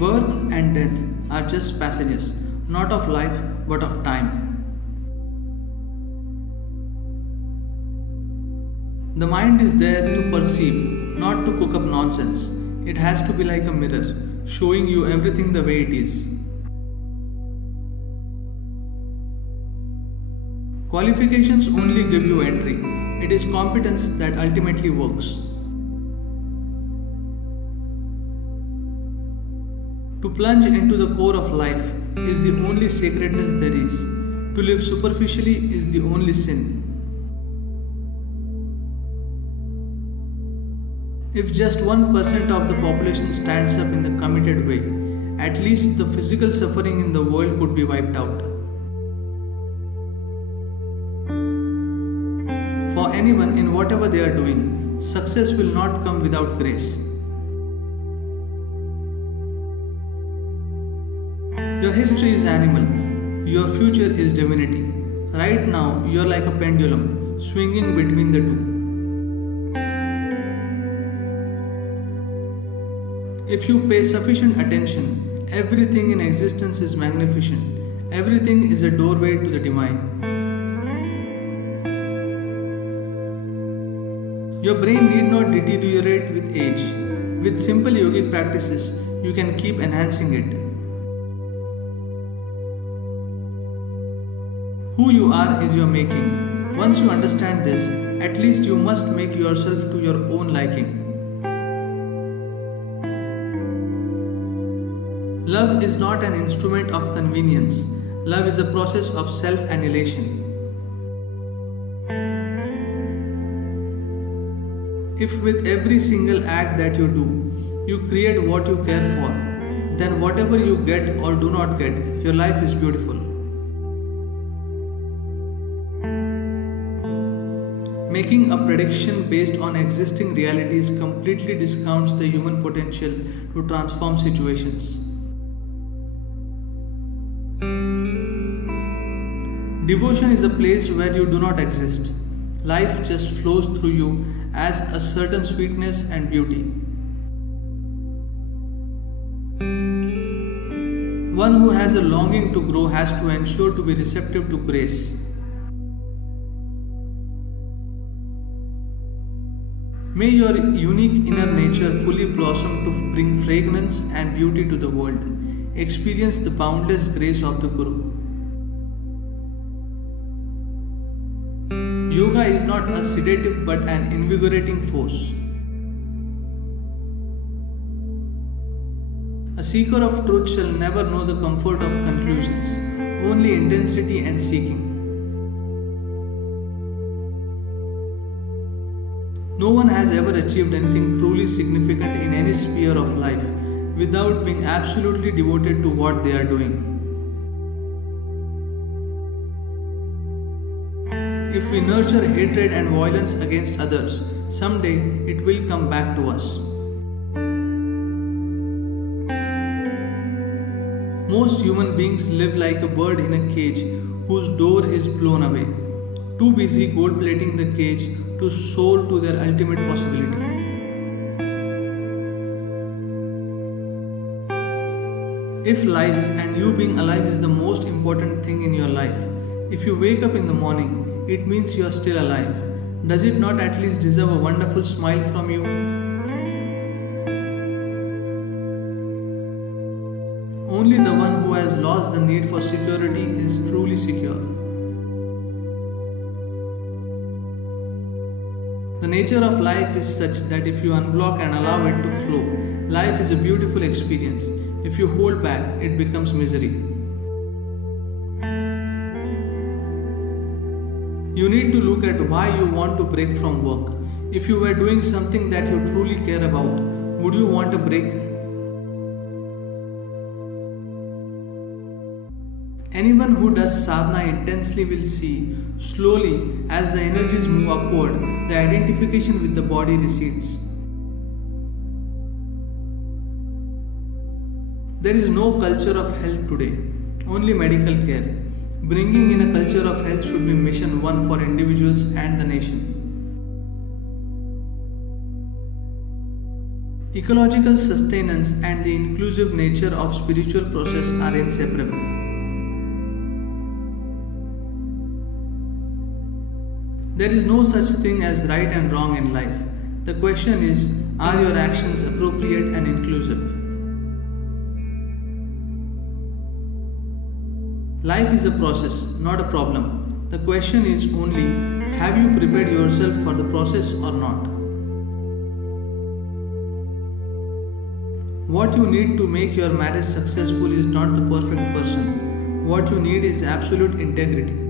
Birth and death are just passages, not of life but of time. The mind is there to perceive, not to cook up nonsense. It has to be like a mirror, showing you everything the way it is. Qualifications only give you entry. It is competence that ultimately works. To plunge into the core of life is the only sacredness there is. To live superficially is the only sin. If just 1% of the population stands up in the committed way, at least the physical suffering in the world could be wiped out. For anyone in whatever they are doing, success will not come without grace. Your history is animal, your future is divinity. Right now, you are like a pendulum, swinging between the two. If you pay sufficient attention, everything in existence is magnificent. Everything is a doorway to the divine. Your brain need not deteriorate with age. With simple yogic practices, you can keep enhancing it. Who you are is your making. Once you understand this, at least you must make yourself to your own liking. Love is not an instrument of convenience. Love is a process of self-annihilation. If with every single act that you do, you create what you care for, then whatever you get or do not get, your life is beautiful. Making a prediction based on existing realities completely discounts the human potential to transform situations. Devotion is a place where you do not exist. Life just flows through you as a certain sweetness and beauty. One who has a longing to grow has to ensure to be receptive to grace. May your unique inner nature fully blossom to bring fragrance and beauty to the world. Experience the boundless grace of the Guru. Yoga is not a sedative but an invigorating force. A seeker of truth shall never know the comfort of conclusions, only intensity and seeking. No one has ever achieved anything truly significant in any sphere of life without being absolutely devoted to what they are doing. If we nurture hatred and violence against others, someday it will come back to us. Most human beings live like a bird in a cage whose door is blown away, too busy gold plating the cage to soar to their ultimate possibility. If life and you being alive is the most important thing in your life, if you wake up in the morning, it means you are still alive. Does it not at least deserve a wonderful smile from you? Only the one who has lost the need for security is truly secure. The nature of life is such that if you unblock and allow it to flow, life is a beautiful experience. If you hold back, it becomes misery. You need to look at why you want to break from work. If you were doing something that you truly care about, would you want a break? Anyone who does sadhana intensely will see, slowly, as the energies move upward, the identification with the body recedes. There is no culture of health today, only medical care. Bringing in a culture of health should be mission one for individuals and the nation. Ecological sustenance and the inclusive nature of spiritual process are inseparable. There is no such thing as right and wrong in life. The question is, are your actions appropriate and inclusive? Life is a process, not a problem. The question is only, have you prepared yourself for the process or not? What you need to make your marriage successful is not the perfect person. What you need is absolute integrity.